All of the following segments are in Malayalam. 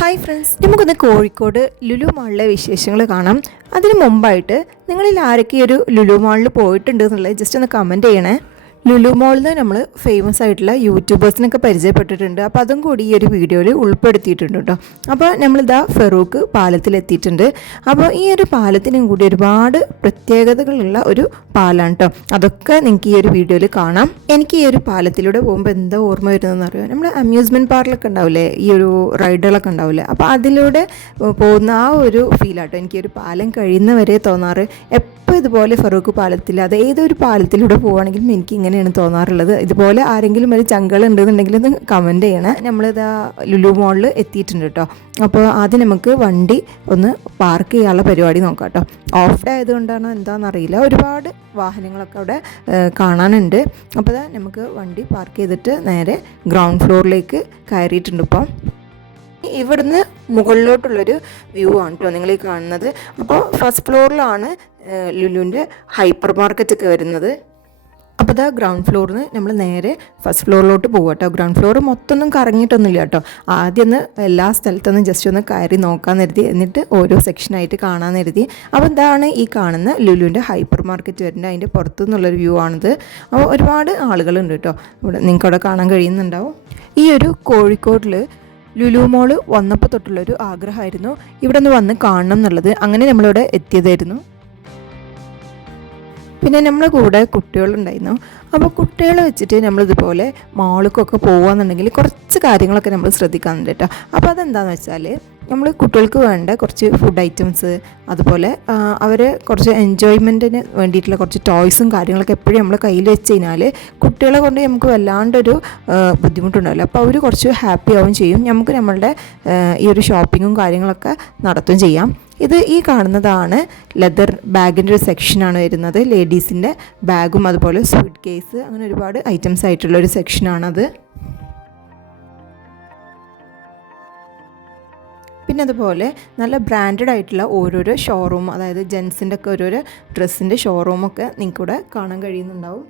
ഹായ് ഫ്രണ്ട്സ്, നമുക്കൊന്ന് കോഴിക്കോട് ലുലു മാളിലെ വിശേഷങ്ങൾ കാണാം. അതിന് മുമ്പായിട്ട് നിങ്ങളിൽ ആരൊക്കെ ഈ ഒരു ലുലു മാളിൽ പോയിട്ടുണ്ട് എന്നുള്ളത് ജസ്റ്റ് ഒന്ന് കമൻറ്റ് ചെയ്യണേ. ലുലു മാളിൽ നിന്ന് നമ്മൾ ഫേമസ് ആയിട്ടുള്ള യൂട്യൂബേഴ്സിനൊക്കെ പരിചയപ്പെട്ടിട്ടുണ്ട്. അപ്പോൾ അതും കൂടി ഈ ഒരു വീഡിയോയിൽ ഉൾപ്പെടുത്തിയിട്ടുണ്ട് കേട്ടോ. അപ്പോൾ നമ്മളിതാ ഫറൂഖ് പാലത്തിലെത്തിയിട്ടുണ്ട്. അപ്പോൾ ഈ ഒരു പാലത്തിനും കൂടി ഒരുപാട് പ്രത്യേകതകളുള്ള ഒരു പാലാണ് കേട്ടോ. അതൊക്കെ നിങ്ങൾക്ക് ഈ ഒരു വീഡിയോയിൽ കാണാം. എനിക്ക് ഈ ഒരു പാലത്തിലൂടെ പോകുമ്പോൾ എന്താ ഓർമ്മ വരുന്നതെന്ന് അറിയാം, നമ്മൾ അമ്യൂസ്മെൻറ്റ് പാർക്കിലൊക്കെ ഉണ്ടാവില്ലേ, ഈ ഒരു റൈഡുകളൊക്കെ ഉണ്ടാവില്ലേ, അപ്പോൾ അതിലൂടെ പോകുന്ന ആ ഒരു ഫീലാട്ടോ എനിക്ക് ഒരു പാലം കഴിയുന്നവരെ തോന്നാറ്. എപ്പോൾ ഇതുപോലെ ഫറൂഖ് പാലത്തിൽ, അത് ഏതൊരു പാലത്തിലൂടെ പോവുകയാണെങ്കിലും എനിക്ക് ഇങ്ങനെയാണ് തോന്നാറുള്ളത്. ഇതുപോലെ ആരെങ്കിലും ഒരു ചങ്കൾ ഉണ്ടെന്നുണ്ടെങ്കിൽ ഒന്ന് കമൻറ്റ് ചെയ്യണേ. നമ്മളിതാ ലുലു മോളിൽ എത്തിയിട്ടുണ്ട് കേട്ടോ. അപ്പോൾ ആദ്യം നമുക്ക് വണ്ടി ഒന്ന് പാർക്ക് ചെയ്യാനുള്ള പരിപാടി നോക്കാം കേട്ടോ. ഓഫ് ഡേ ആയതുകൊണ്ടാണോ എന്താണെന്നറിയില്ല, ഒരുപാട് വാഹനങ്ങളൊക്കെ അവിടെ കാണാനുണ്ട്. അപ്പോൾ നമുക്ക് വണ്ടി പാർക്ക് ചെയ്തിട്ട് നേരെ ഗ്രൗണ്ട് ഫ്ലോറിലേക്ക് കയറിയിട്ടുണ്ട്. ഇപ്പം ഇവിടുന്ന് മുകളിലോട്ടുള്ളൊരു വ്യൂ ആണ് കേട്ടോ നിങ്ങൾ ഈ കാണുന്നത്. അപ്പോൾ ഫസ്റ്റ് ഫ്ലോറിലാണ് ലുലുവിൻ്റെ ഹൈപ്പർ മാർക്കറ്റൊക്കെ വരുന്നത്. അപ്പോൾ ഇതാ ഗ്രൗണ്ട് ഫ്ലോറിൽ നിന്ന് നമ്മൾ നേരെ ഫസ്റ്റ് ഫ്ലോറിലോട്ട് പോകും കേട്ടോ. ഗ്രൗണ്ട് ഫ്ലോർ മൊത്തമൊന്നും കറങ്ങിയിട്ടൊന്നുമില്ല കേട്ടോ. ആദ്യം ഒന്ന് എല്ലാ സ്ഥലത്തൊന്നും ജസ്റ്റ് ഒന്ന് കയറി നോക്കാൻ കരുതി, എന്നിട്ട് ഓരോ സെക്ഷനായിട്ട് കാണാൻ കരുതി. അപ്പോൾ ഇതാണ് ഈ കാണുന്ന ലുലുവിൻ്റെ ഹൈപ്പർ മാർക്കറ്റ് വരുന്നത്. അതിൻ്റെ പുറത്തു നിന്നുള്ളൊരു വ്യൂ ആണിത്. അപ്പോൾ ഒരുപാട് ആളുകളുണ്ട് കേട്ടോ. ഇവിടെ നിങ്ങൾക്ക് അവിടെ കാണാൻ കഴിയുന്നുണ്ടാവും. ഈ ഒരു കോഴിക്കോടിൽ ലുലു മോള് വന്നപ്പോൾ തൊട്ടുള്ളൊരു ആഗ്രഹമായിരുന്നു ഇവിടെ ഒന്ന് വന്ന് കാണണം എന്നുള്ളത്. അങ്ങനെ നമ്മളിവിടെ എത്തിയതായിരുന്നു. പിന്നെ നമ്മളെ കൂടെ കുട്ടികളുണ്ടായിരുന്നു. അപ്പോൾ കുട്ടികളെ വെച്ചിട്ട് നമ്മളിതുപോലെ മാളിലേക്കൊക്കെ പോകുകയെന്നുണ്ടെങ്കിൽ കുറച്ച് കാര്യങ്ങളൊക്കെ നമ്മൾ ശ്രദ്ധിക്കാറുണ്ട് കേട്ടോ. അപ്പോൾ അതെന്താണെന്ന് വെച്ചാൽ നമ്മൾ കുട്ടികൾക്ക് വേണ്ട കുറച്ച് ഫുഡ് ഐറ്റംസ്, അതുപോലെ അവർ കുറച്ച് എൻജോയ്മെൻറ്റിന് വേണ്ടിയിട്ടുള്ള കുറച്ച് ടോയ്സും കാര്യങ്ങളൊക്കെ എപ്പോഴും നമ്മൾ കയ്യിൽ വെച്ച് കഴിഞ്ഞാൽ കുട്ടികളെ കൊണ്ട് നമുക്ക് വല്ലാണ്ടൊരു ബുദ്ധിമുട്ടുണ്ടാവില്ല. അപ്പോൾ അവർ കുറച്ച് ഹാപ്പി ആവുകയും ചെയ്യും. നമുക്ക് നമ്മളുടെ ഈ ഒരു ഷോപ്പിങ്ങും കാര്യങ്ങളൊക്കെ നടത്തുകയും ചെയ്യാം. ഇത് ഈ കാണുന്നതാണ് ലെതർ ബാഗിൻ്റെ ഒരു സെക്ഷനാണ് വരുന്നത്. ലേഡീസിൻ്റെ ബാഗും അതുപോലെ സ്വീറ്റ് കേസ്, അങ്ങനെ ഒരുപാട് ഐറ്റംസ് ആയിട്ടുള്ള ഒരു സെക്ഷനാണത്. പിന്നെ അതുപോലെ നല്ല ബ്രാൻഡഡ് ആയിട്ടുള്ള ഓരോരോ ഷോറൂം, അതായത് ജെൻസിൻ്റെ ഒക്കെ ഓരോരോ ഡ്രസ്സിൻ്റെ ഷോറൂമൊക്കെ നിങ്ങൾക്കിവിടെ കാണാൻ കഴിയുന്നുണ്ടാവും.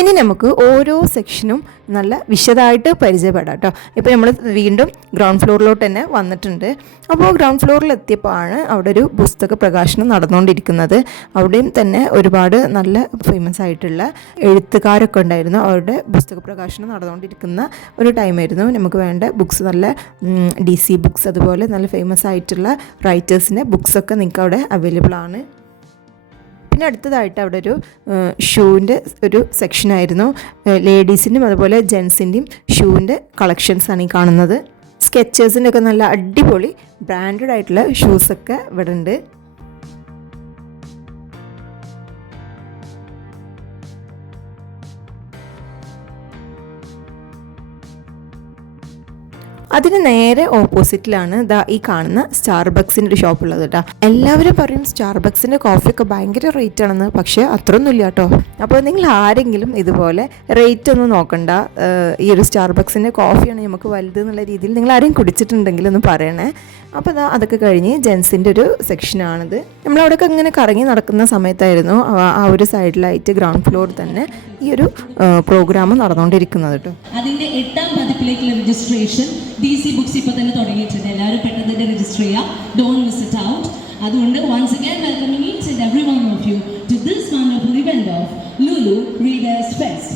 ഇനി നമുക്ക് ഓരോ സെക്ഷനും നല്ല വിശദമായിട്ട് പരിചയപ്പെടാം കേട്ടോ. ഇപ്പോൾ നമ്മൾ വീണ്ടും ഗ്രൗണ്ട് ഫ്ലോറിലോട്ട് തന്നെ വന്നിട്ടുണ്ട്. അപ്പോൾ ഗ്രൗണ്ട് ഫ്ലോറിൽ എത്തിയപ്പോഴാണ് അവിടെ ഒരു പുസ്തക പ്രകാശനം നടന്നുകൊണ്ടിരിക്കുന്നത്. അവിടെയും തന്നെ ഒരുപാട് നല്ല ഫേമസ് ആയിട്ടുള്ള എഴുത്തുകാരൊക്കെ ഉണ്ടായിരുന്നു. അവരുടെ പുസ്തക പ്രകാശനം നടന്നുകൊണ്ടിരിക്കുന്ന ഒരു ടൈമായിരുന്നു. നമുക്ക് വേണ്ട ബുക്സ്, നല്ല DC ബുക്സ്, അതുപോലെ നല്ല ഫേമസ് ആയിട്ടുള്ള റൈറ്റേഴ്സിൻ്റെ ബുക്സൊക്കെ നിങ്ങൾക്ക് അവിടെ അവൈലബിൾ ആണ്. പിന്നെ അടുത്തതായിട്ട് അവിടെ ഒരു ഷൂവിൻ്റെ ഒരു സെക്ഷനായിരുന്നു. ലേഡീസിൻ്റെയും അതുപോലെ ജെൻസിൻ്റെയും ഷൂവിൻ്റെ കളക്ഷൻസാണ് ഈ കാണുന്നത്. സ്കെച്ചേഴ്സിൻ്റെ ഒക്കെ നല്ല അടിപൊളി ബ്രാൻഡഡ് ആയിട്ടുള്ള ഷൂസൊക്കെ ഇവിടെ ഉണ്ട്. അതിന് നേരെ ഓപ്പോസിറ്റിലാണ് ഈ കാണുന്ന സ്റ്റാർബക്സിൻ്റെ ഒരു ഷോപ്പ് ഉള്ളത് കേട്ടോ. എല്ലാവരും പറയും സ്റ്റാർബക്സിൻ്റെ കോഫിയൊക്കെ ഭയങ്കര റേറ്റ് ആണെന്ന്, പക്ഷേ അത്രയൊന്നുമില്ല കേട്ടോ. അപ്പോൾ നിങ്ങൾ ആരെങ്കിലും ഇതുപോലെ റേറ്റ് ഒന്നും നോക്കണ്ട. ഈ ഒരു സ്റ്റാർബക്സിൻ്റെ കോഫിയാണ് നമുക്ക് വലുത് എന്നുള്ള രീതിയിൽ നിങ്ങൾ ആരെയും കുടിച്ചിട്ടുണ്ടെങ്കിൽ ഒന്ന് പറയണേ. അപ്പോൾ അതൊക്കെ കഴിഞ്ഞ് ജെൻസിൻ്റെ ഒരു സെക്ഷനാണിത്. നമ്മളവിടെയൊക്കെ ഇങ്ങനെ കറങ്ങി നടക്കുന്ന സമയത്തായിരുന്നു ആ ഒരു സൈഡിലായിട്ട് ഗ്രൗണ്ട് ഫ്ലോറിൽ തന്നെ ഈ ഒരു പ്രോഗ്രാം നടന്നുകൊണ്ടിരിക്കുന്നത് കേട്ടോ. അതിൻ്റെ 8ാം പതിപ്പിലേക്കുള്ള രജിസ്ട്രേഷൻ DC ബുക്സ് ഇപ്പോൾ തന്നെ തുടങ്ങിയിട്ടുണ്ട്. എല്ലാവരും പെട്ടെന്ന് തന്നെ രജിസ്റ്റർ ചെയ്യാം. Don't miss it out. അതുകൊണ്ട് once again welcoming each and every one of you to this wonderful event of Lulu Readers Fest.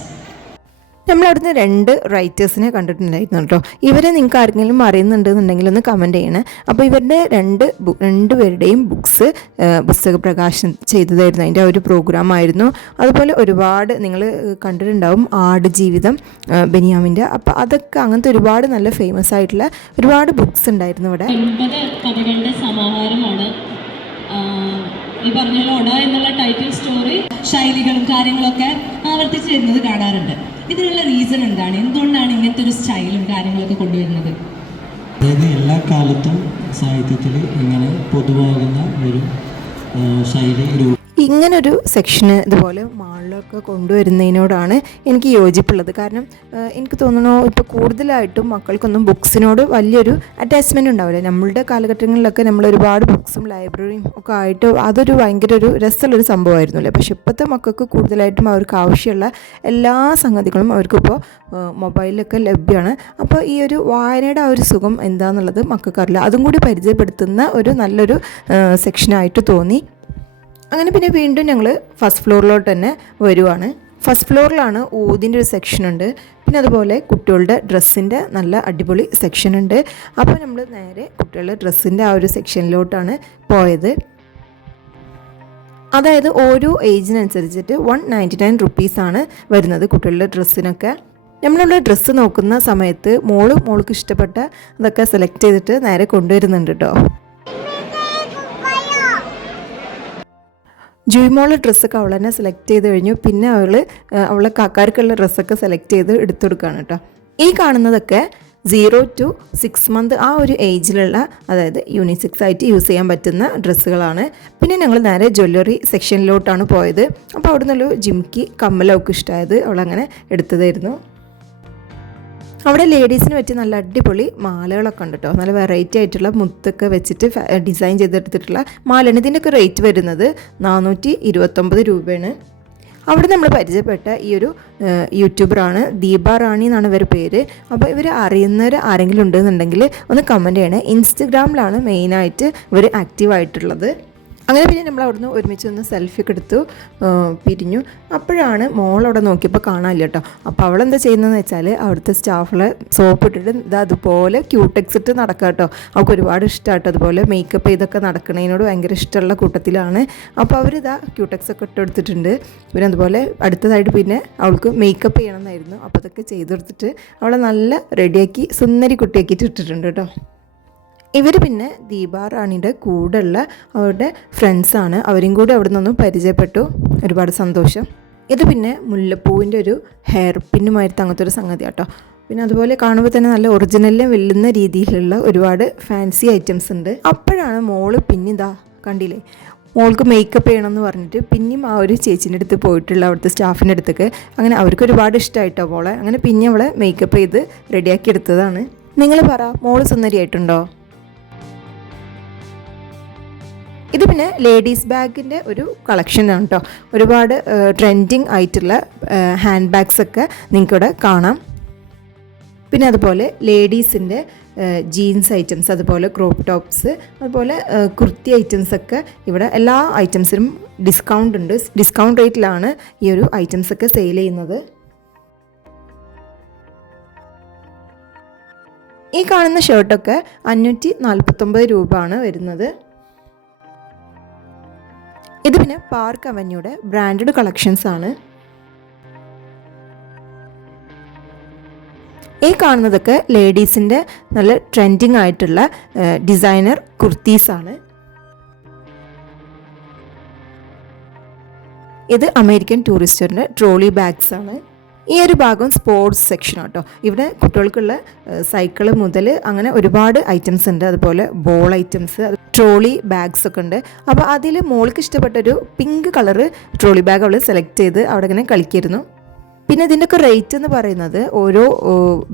നമ്മളവിടുന്ന് 2 റൈറ്റേഴ്സിനെ കണ്ടിട്ടുണ്ടായിരുന്നു കേട്ടോ. ഇവരെ നിങ്ങൾക്ക് ആരെങ്കിലും അറിയുന്നുണ്ടെന്നുണ്ടെങ്കിൽ ഒന്ന് കമൻറ്റ് ചെയ്യണേ. അപ്പോൾ ഇവരുടെ രണ്ടുപേരുടെയും ബുക്സ് പുസ്തക പ്രകാശനം ചെയ്തതായിരുന്നു. അതിൻ്റെ ഒരു പ്രോഗ്രാം ആയിരുന്നു. അതുപോലെ ഒരുപാട് നിങ്ങൾ കണ്ടിട്ടുണ്ടാവും ആടുജീവിതം, ബെന്യാമിൻ്റെ. അപ്പോൾ അതൊക്കെ അങ്ങനത്തെ ഒരുപാട് നല്ല ഫേമസ് ആയിട്ടുള്ള ഒരുപാട് ബുക്സ് ഉണ്ടായിരുന്നു ഇവിടെ. 9 കഥകളുടെ സമാഹാരമാണ് ഈ പറഞ്ഞ ഒട എന്നുള്ള ടൈറ്റിൽ സ്റ്റോറി. ശൈലികളും കാര്യങ്ങളൊക്കെ ആവർത്തിച്ച് വരുന്നത് കാണാറുണ്ട്. ഇതിനുള്ള റീസൺ എന്താണ്? എന്തുകൊണ്ടാണ് ഇങ്ങനത്തെ ഒരു സ്റ്റൈലും കാര്യങ്ങളൊക്കെ കൊണ്ടുവരുന്നത്? അതായത് എല്ലാ കാലത്തും സാഹിത്യത്തിൽ ഇങ്ങനെ പൊതുവാകുന്ന ഒരു ശൈലി. ഈ ഇങ്ങനൊരു സെക്ഷന് ഇതുപോലെ മാളിലൊക്കെ കൊണ്ടുവരുന്നതിനോടാണ് എനിക്ക് യോജിപ്പുള്ളത്. കാരണം എനിക്ക് തോന്നുന്നു ഇപ്പോൾ കൂടുതലായിട്ടും മക്കൾക്കൊന്നും ബുക്സിനോട് വലിയൊരു അറ്റാച്ച്മെൻറ്റ് ഉണ്ടാവില്ല. നമ്മളുടെ കാലഘട്ടങ്ങളിലൊക്കെ നമ്മൾ ഒരുപാട് ബുക്സും ലൈബ്രറിയും ഒക്കെ ആയിട്ട് അതൊരു ഭയങ്കര ഒരു രസമുള്ളൊരു സംഭവമായിരുന്നല്ലേ. പക്ഷെ ഇപ്പോഴത്തെ മക്കൾക്ക് കൂടുതലായിട്ടും അവർക്ക് ആവശ്യമുള്ള എല്ലാ സംഗതികളും അവർക്കിപ്പോൾ മൊബൈലിലൊക്കെ ലഭ്യമാണ്. അപ്പോൾ ഈ ഒരു വായനയുടെ ആ ഒരു സുഖം എന്താണെന്നുള്ളത് മക്കൾക്കറിയില്ല. അതും കൂടി പരിചയപ്പെടുത്തുന്ന ഒരു നല്ലൊരു സെക്ഷനായിട്ട് തോന്നി. അങ്ങനെ പിന്നെ വീണ്ടും ഞങ്ങൾ ഫസ്റ്റ് ഫ്ലോറിലോട്ട് തന്നെ വരുവാണ്. ഫസ്റ്റ് ഫ്ലോറിലാണ് ഊതിൻ്റെ ഒരു സെക്ഷനുണ്ട്. പിന്നെ അതുപോലെ കുട്ടികളുടെ ഡ്രസ്സിൻ്റെ നല്ല അടിപൊളി സെക്ഷനുണ്ട്. അപ്പോൾ നമ്മൾ നേരെ കുട്ടികളുടെ ഡ്രസ്സിൻ്റെ ആ ഒരു സെക്ഷനിലോട്ടാണ് പോയത്. അതായത് ഓരോ ഏജിനനുസരിച്ചിട്ട് 199 റുപ്പീസാണ് വരുന്നത് കുട്ടികളുടെ ഡ്രസ്സിനൊക്കെ. നമ്മളുടെ ഡ്രസ്സ് നോക്കുന്ന സമയത്ത് മോൾക്ക് ഇഷ്ടപ്പെട്ട അതൊക്കെ സെലക്ട് ചെയ്തിട്ട് നേരെ കൊണ്ടുവരുന്നുണ്ട് കേട്ടോ. ജൂയിമോളുടെ ഡ്രസ്സൊക്കെ അവൾ തന്നെ സെലക്ട് ചെയ്ത് കഴിഞ്ഞു. പിന്നെ അവളെ കാക്കാർക്കുള്ള ഡ്രസ്സൊക്കെ സെലക്ട് ചെയ്ത് എടുത്തു കൊടുക്കുകയാണ് കേട്ടോ. ഈ കാണുന്നതൊക്കെ 0 to 6 month ആ ഒരു ഏജിലുള്ള, അതായത് യൂണിസെക്സ് ആയിട്ട് യൂസ് ചെയ്യാൻ പറ്റുന്ന ഡ്രസ്സുകളാണ്. പിന്നെ ഞങ്ങൾ നേരെ ജ്വല്ലറി സെക്ഷനിലോട്ടാണ് പോയത്. അപ്പോൾ അവിടെ നിന്നൊരു ജിംക്കി കമ്മലൊക്കെ ഇഷ്ടമായത് അവളങ്ങനെ എടുത്തതായിരുന്നു. അവിടെ ലേഡീസിന് പറ്റിയ നല്ല അടിപൊളി മാലകളൊക്കെ ഉണ്ട് കേട്ടോ. നല്ല വെറൈറ്റി ആയിട്ടുള്ള മുത്തൊക്കെ വെച്ചിട്ട് ഡിസൈൻ ചെയ്തെടുത്തിട്ടുള്ള മാലയാണ്. ഇതിൻ്റെയൊക്കെ റേറ്റ് വരുന്നത് 429 രൂപയാണ്. അവിടെ നമ്മൾ പരിചയപ്പെട്ട ഈ ഒരു യൂട്യൂബറാണ്, ദീപ റാണി എന്നാണ് ഇവരുടെ പേര്. അപ്പോൾ ഇവർ അറിയുന്നവർ ആരെങ്കിലും ഉണ്ടെന്നുണ്ടെങ്കിൽ ഒന്ന് കമൻറ്റ് ചെയ്യണേ. ഇൻസ്റ്റഗ്രാമിലാണ് മെയിനായിട്ട് ഇവർ ആക്റ്റീവായിട്ടുള്ളത്. അങ്ങനെ പിന്നെ നമ്മൾ അവിടുന്ന് ഒരുമിച്ച് ഒന്ന് സെൽഫി ഒക്കെ എടുത്തു പിരിഞ്ഞു. അപ്പോഴാണ് മോളവിടെ നോക്കിയപ്പോൾ കാണാനില്ല കേട്ടോ. അപ്പോൾ അവളെന്താ ചെയ്യുന്നതെന്ന് വെച്ചാൽ അവിടുത്തെ സ്റ്റാഫിലെ സോപ്പ് ഇട്ടിട്ട് അതുപോലെ ക്യൂടെക്സ് ഇട്ട് നടക്കുക കേട്ടോ. അവൾക്ക് ഒരുപാട് ഇഷ്ടമാട്ടോ. അതുപോലെ മേക്കപ്പ് ചെയ്തൊക്കെ നടക്കുന്നതിനോട് ഭയങ്കര ഇഷ്ടമുള്ള കൂട്ടത്തിലാണ്. അപ്പോൾ അവരിതാ ക്യൂടെക്സ് ഒക്കെ ഇട്ടെടുത്തിട്ടുണ്ട്. പിന്നെ അതുപോലെ അടുത്തതായിട്ട് പിന്നെ അവൾക്ക് മേക്കപ്പ് ചെയ്യണമെന്നായിരുന്നു. അപ്പോൾ അതൊക്കെ ചെയ്തെടുത്തിട്ട് അവളെ നല്ല റെഡിയാക്കി സുന്ദരി കുട്ടിയാക്കിയിട്ട് ഇട്ടിട്ടുണ്ട് കേട്ടോ. ഇവർ പിന്നെ ദീപ റാണിയുടെ കൂടെയുള്ള അവരുടെ ഫ്രണ്ട്സാണ്. അവരും കൂടി അവിടെ നിന്നൊന്നും പരിചയപ്പെട്ടു. ഒരുപാട് സന്തോഷം. ഇത് പിന്നെ മുല്ലപ്പൂവിൻ്റെ ഒരു ഹെയർ പിന്നുമായിട്ട് അങ്ങനത്തെ ഒരു സംഗതി കേട്ടോ. പിന്നെ അതുപോലെ കാണുമ്പോൾ തന്നെ നല്ല ഒറിജിനലിനെ വെല്ലുന്ന രീതിയിലുള്ള ഒരുപാട് ഫാൻസി ഐറ്റംസ് ഉണ്ട്. അപ്പോഴാണ് മോള് പിന്നിതാ കണ്ടില്ലേ, മോൾക്ക് മേക്കപ്പ് ചെയ്യണമെന്ന് പറഞ്ഞിട്ട് പിന്നെയും ആ ഒരു ചേച്ചീൻ്റെ അടുത്ത് പോയിട്ടുള്ള അവിടുത്തെ സ്റ്റാഫിൻ്റെ അടുത്തേക്ക്. അങ്ങനെ അവർക്ക് ഒരുപാട് ഇഷ്ടമായിട്ടോ മോളെ. അങ്ങനെ പിന്നെ അവളെ മേക്കപ്പ് ചെയ്ത് റെഡിയാക്കി എടുത്തതാണ്. നിങ്ങൾ പറ, മോള് സുന്ദരിയായിട്ടുണ്ടോ? ഇത് പിന്നെ ലേഡീസ് ബാഗിൻ്റെ ഒരു കളക്ഷനാണ് കേട്ടോ. ഒരുപാട് ട്രെൻഡിങ് ആയിട്ടുള്ള ഹാൻഡ് ബാഗ്സൊക്കെ നിങ്ങൾക്കിവിടെ കാണാം. പിന്നെ അതുപോലെ ലേഡീസിൻ്റെ ജീൻസ് ഐറ്റംസ്, അതുപോലെ ക്രോപ്പ് ടോപ്സ്, അതുപോലെ കുർത്തി ഐറ്റംസൊക്കെ ഇവിടെ എല്ലാ ഐറ്റംസിനും ഡിസ്കൗണ്ട് ഉണ്ട്. ഡിസ്കൗണ്ട് റേറ്റിലാണ് ഈ ഒരു ഐറ്റംസൊക്കെ സെയിൽ ചെയ്യുന്നത്. ഈ കാണുന്ന ഷർട്ടൊക്കെ 549 രൂപ ആണ് വരുന്നത്. ഇത് പിന്നെ പാർക്ക് അവന്യൂടെ ബ്രാൻഡഡ് കളക്ഷൻസ് ആണ്. ഈ കാണുന്നതൊക്കെ ലേഡീസിൻ്റെ നല്ല ട്രെൻഡിങ് ആയിട്ടുള്ള ഡിസൈനർ കുർത്തീസാണ്. ഇത് അമേരിക്കൻ ടൂറിസ്റ്ററിൻ്റെ ട്രോളി ബാഗ്സ് ആണ്. ഈ ഒരു ഭാഗം സ്പോർട്സ് സെക്ഷൻ കേട്ടോ. ഇവിടെ കുട്ടികൾക്കുള്ള സൈക്കിൾ മുതൽ അങ്ങനെ ഒരുപാട് ഐറ്റംസ് ഉണ്ട്. അതുപോലെ ബോൾ ഐറ്റംസ്, ട്രോളി ബാഗ്സ് ഒക്കെ ഉണ്ട്. അപ്പോൾ അതിൽ മോൾക്ക് ഇഷ്ടപ്പെട്ടൊരു പിങ്ക് കളറ് ട്രോളി ബാഗ് അവൾ സെലക്ട് ചെയ്ത് അവിടെ ഇങ്ങനെ കളിക്കായിരുന്നു. പിന്നെ ഇതിൻ്റെയൊക്കെ റേറ്റ് എന്ന് പറയുന്നത് ഓരോ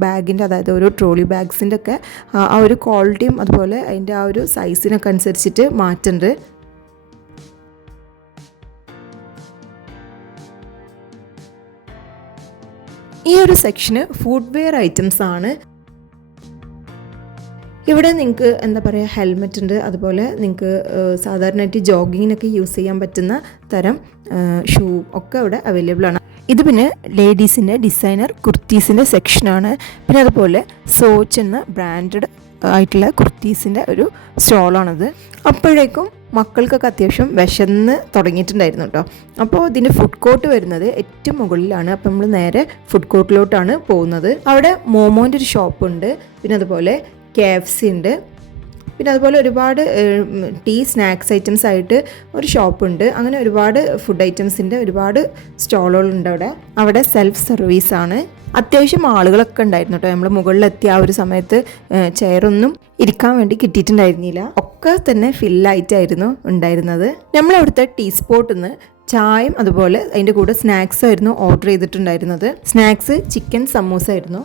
ബാഗിൻ്റെ, അതായത് ഓരോ ട്രോളി ബാഗ്സിൻ്റെ ഒക്കെ ആ ഒരു ക്വാളിറ്റിയും അതുപോലെ അതിൻ്റെ ആ ഒരു സൈസിനൊക്കെ അനുസരിച്ചിട്ട് മാറ്റുന്നുണ്ട്. ഈ ഒരു സെക്ഷന് ഫുഡ് വെയർ ഐറ്റംസ് ആണ്. ഇവിടെ നിങ്ങൾക്ക് എന്താ പറയുക, ഹെൽമെറ്റ് ഉണ്ട്. അതുപോലെ നിങ്ങൾക്ക് സാധാരണയായിട്ട് ജോഗിങ്ങിനൊക്കെ യൂസ് ചെയ്യാൻ പറ്റുന്ന തരം ഷൂ ഒക്കെ ഇവിടെ അവൈലബിൾ ആണ്. ഇത് പിന്നെ ലേഡീസിൻ്റെ ഡിസൈനർ കുർത്തീസിൻ്റെ സെക്ഷനാണ്. പിന്നെ അതുപോലെ സോച്ച് എന്ന ബ്രാൻഡഡ് ആയിട്ടുള്ള കുർത്തീസിൻ്റെ ഒരു സ്റ്റോളാണിത്. അപ്പോഴേക്കും മക്കൾക്കൊക്കെ അത്യാവശ്യം വിശന്ന് തുടങ്ങിയിട്ടുണ്ടായിരുന്നു കേട്ടോ. അപ്പോൾ ഇതിൻ്റെ ഫുഡ് കോർട്ട് വരുന്നത് ഏറ്റവും മുകളിലാണ്. അപ്പോൾ നമ്മൾ നേരെ ഫുഡ് കോർട്ടിലോട്ടാണ് പോകുന്നത്. അവിടെ മോമോൻ്റെ ഒരു ഷോപ്പുണ്ട്. പിന്നെ അതുപോലെ KFC ഉണ്ട്. പിന്നെ അതുപോലെ ഒരുപാട് ടീ സ്നാക്സ് ഐറ്റംസ് ആയിട്ട് ഒരു ഷോപ്പുണ്ട്. അങ്ങനെ ഒരുപാട് ഫുഡ് ഐറ്റംസിൻ്റെ ഒരുപാട് സ്റ്റോളുകളുണ്ട് അവിടെ. അവിടെ സെൽഫ് സർവീസാണ്. അത്യാവശ്യം ആളുകളൊക്കെ ഉണ്ടായിരുന്നു കേട്ടോ. നമ്മൾ മുകളിലെത്തിയ ആ ഒരു സമയത്ത് ചെയറൊന്നും ഇരിക്കാൻ വേണ്ടി കിട്ടിയിട്ടുണ്ടായിരുന്നില്ല. ഒക്കെ തന്നെ ഫില്ലായിട്ടായിരുന്നു ഉണ്ടായിരുന്നത്. നമ്മളവിടുത്തെ ടീ സ്പോട്ടിൽ നിന്ന് ചായയും അതുപോലെ അതിൻ്റെ കൂടെ സ്നാക്സ് ആയിരുന്നു ഓർഡർ ചെയ്തിട്ടുണ്ടായിരുന്നത്. സ്നാക്സ് ചിക്കൻ സമൂസ ആയിരുന്നു.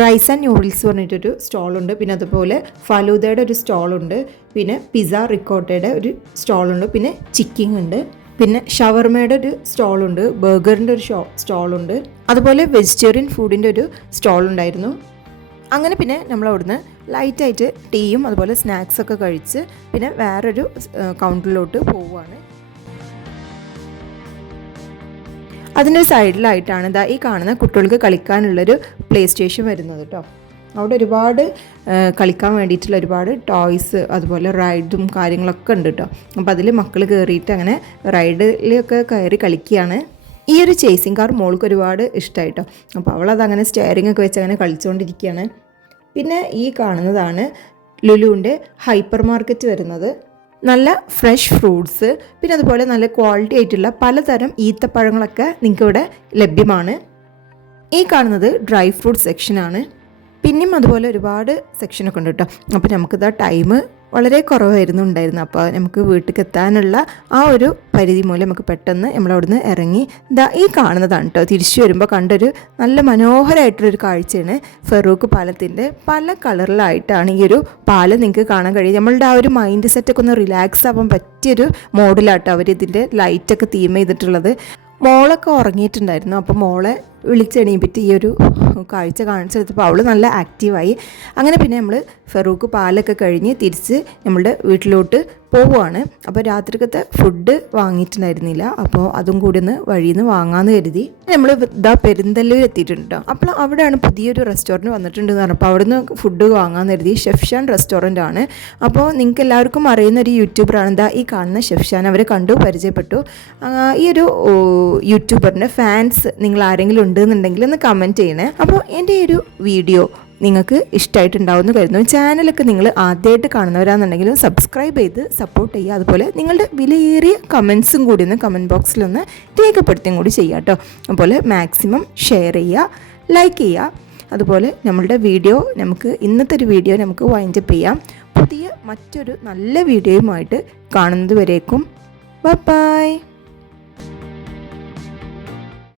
റൈസ് ആൻഡ് നൂഡിൽസ് പറഞ്ഞിട്ടൊരു സ്റ്റോളുണ്ട്. പിന്നെ അതുപോലെ ഫലൂദയുടെ ഒരു സ്റ്റോളുണ്ട്. പിന്നെ പിസ്സ റിക്കോട്ടയുടെ ഒരു സ്റ്റോളുണ്ട്. പിന്നെ ചിക്കിങ് ഉണ്ട്. പിന്നെ ഷവർമയുടെ ഒരു സ്റ്റോളുണ്ട്. ബർഗറിൻ്റെ ഒരു സ്റ്റോളുണ്ട്. അതുപോലെ വെജിറ്റേറിയൻ ഫുഡിൻ്റെ ഒരു സ്റ്റോളുണ്ടായിരുന്നു. അങ്ങനെ പിന്നെ നമ്മളവിടുന്ന് ലൈറ്റായിട്ട് ടീയും അതുപോലെ സ്നാക്സൊക്കെ കഴിച്ച് പിന്നെ വേറൊരു കൗണ്ടറിലോട്ട് പോവുകയാണ്. അതിൻ്റെ സൈഡിലായിട്ടാണ് ഇതാ ഈ കാണുന്ന കുട്ടികൾക്ക് കളിക്കാനുള്ളൊരു പ്ലേ സ്റ്റേഷൻ വരുന്നത് കേട്ടോ. അവിടെ ഒരുപാട് കളിക്കാൻ വേണ്ടിയിട്ടുള്ള ഒരുപാട് ടോയ്സ് അതുപോലെ റൈഡും കാര്യങ്ങളൊക്കെ ഉണ്ട് കേട്ടോ. അപ്പോൾ അതിൽ മക്കൾ കയറിയിട്ട് അങ്ങനെ റൈഡിലൊക്കെ കയറി കളിക്കുകയാണ്. ഈ ഒരു ചേസിങ് കാർ മോൾക്ക് ഒരുപാട് ഇഷ്ടമായിട്ടോ. അപ്പോൾ അവളതങ്ങനെ സ്റ്റെയറിംഗ് ഒക്കെ വെച്ച് അങ്ങനെ കളിച്ചുകൊണ്ടിരിക്കുകയാണ്. പിന്നെ ഈ കാണുന്നതാണ് ലുലുവിൻ്റെ ഹൈപ്പർ മാർക്കറ്റ് വരുന്നത്. നല്ല ഫ്രഷ് ഫ്രൂട്ട്സ് പിന്നെ അതുപോലെ നല്ല ക്വാളിറ്റി ആയിട്ടുള്ള പലതരം ഈത്തപ്പഴങ്ങളൊക്കെ നിങ്ങൾക്കിവിടെ ലഭ്യമാണ്. ഈ കാണുന്നത് ഡ്രൈ ഫ്രൂട്ട് സെക്ഷനാണ്. പിന്നെയും അതുപോലെ ഒരുപാട് സെക്ഷനൊക്കെ ഉണ്ട് കേട്ടോ. അപ്പോൾ നമുക്കിതാ ടൈം വളരെ കുറവായിരുന്നു ഉണ്ടായിരുന്നത്. അപ്പോൾ നമുക്ക് വീട്ടിലേക്ക് എത്താനുള്ള ആ ഒരു പരിധി മൂലം നമുക്ക് പെട്ടെന്ന് നമ്മളവിടുന്ന് ഇറങ്ങി ഇതാ ഈ കാണുന്നതാണ് കേട്ടോ. തിരിച്ചു വരുമ്പോൾ കണ്ടൊരു നല്ല മനോഹരമായിട്ടുള്ളൊരു കാഴ്ചയാണ്. ഫറൂഖ് പാലത്തിൻ്റെ പല കളറിലായിട്ടാണ് ഈ ഒരു പാലം നിങ്ങൾക്ക് കാണാൻ കഴിയും. നമ്മളുടെ ആ ഒരു മൈൻഡ് സെറ്റൊക്കെ ഒന്ന് റിലാക്സ് ആവാൻ പറ്റിയൊരു മോഡലാട്ടോ അവരിതിൻ്റെ ലൈറ്റൊക്കെ തീം ചെയ്തിട്ടുള്ളത്. മോളൊക്കെ ഉറങ്ങിയിട്ടുണ്ടായിരുന്നു. അപ്പോൾ മോളെ വിളിച്ചെണീപ്പിട്ട് ഈ ഒരു കാഴ്ച കാണിച്ചെടുത്തപ്പോൾ അവൾ നല്ല ആക്റ്റീവായി. അങ്ങനെ പിന്നെ നമ്മൾ ഫറൂഖ് പാലൊക്കെ കഴിഞ്ഞ് തിരിച്ച് നമ്മളുടെ വീട്ടിലോട്ട് പോവുകയാണ്. അപ്പോൾ രാത്രിക്കത്തെ ഫുഡ് വാങ്ങിയിട്ടുണ്ടായിരുന്നില്ല. അപ്പോൾ അതും കൂടി ഒന്ന് വഴിയിൽ നിന്ന് വാങ്ങാമെന്ന് കരുതി നമ്മൾ ഇതാ പെരിന്തല്ലൂർ എത്തിയിട്ടുണ്ട് കേട്ടോ. അപ്പോൾ അവിടെയാണ് പുതിയൊരു റെസ്റ്റോറൻറ്റ് വന്നിട്ടുണ്ടെന്ന് പറഞ്ഞപ്പോൾ അവിടെ നിന്ന് ഫുഡ് വാങ്ങാമെന്ന് കരുതി. ഷെഫ്ഷാൻ റെസ്റ്റോറൻ്റ് ആണ്. അപ്പോൾ നിങ്ങൾക്ക് എല്ലാവർക്കും അറിയുന്ന ഒരു യൂട്യൂബറാണ് ഇതാ ഈ കാണുന്ന ഷെഫ്ഷാൻ. അവരെ കണ്ടു പരിചയപ്പെട്ടു. ഈ ഒരു യൂട്യൂബറിൻ്റെ ഫാൻസ് നിങ്ങൾ ആരെങ്കിലും ഉണ്ടെന്നുണ്ടെങ്കിൽ ഒന്ന് കമൻറ്റ് ചെയ്യണേ. അപ്പോൾ എൻ്റെ ഈ ഒരു വീഡിയോ നിങ്ങൾക്ക് ഇഷ്ടമായിട്ടുണ്ടാവുമെന്ന് കരുതുന്നു. ചാനലൊക്കെ നിങ്ങൾ ആദ്യമായിട്ട് കാണുന്നവരാണെന്നുണ്ടെങ്കിലും സബ്സ്ക്രൈബ് ചെയ്ത് സപ്പോർട്ട് ചെയ്യുക. അതുപോലെ നിങ്ങളുടെ വിലയേറിയ കമൻസും കൂടി ഒന്ന് കമൻറ്റ് ബോക്സിലൊന്ന് രേഖപ്പെടുത്തുകയും കൂടി ചെയ്യുക കേട്ടോ. അതുപോലെ മാക്സിമം ഷെയർ ചെയ്യുക, ലൈക്ക് ചെയ്യുക. അതുപോലെ നമ്മളുടെ വീഡിയോ ഇന്നത്തെ ഒരു വീഡിയോ നമുക്ക് വൈൻഡപ്പ് ചെയ്യാം. പുതിയ മറ്റൊരു നല്ല വീഡിയോയുമായിട്ട് കാണുന്നത് വരേക്കും ബൈ.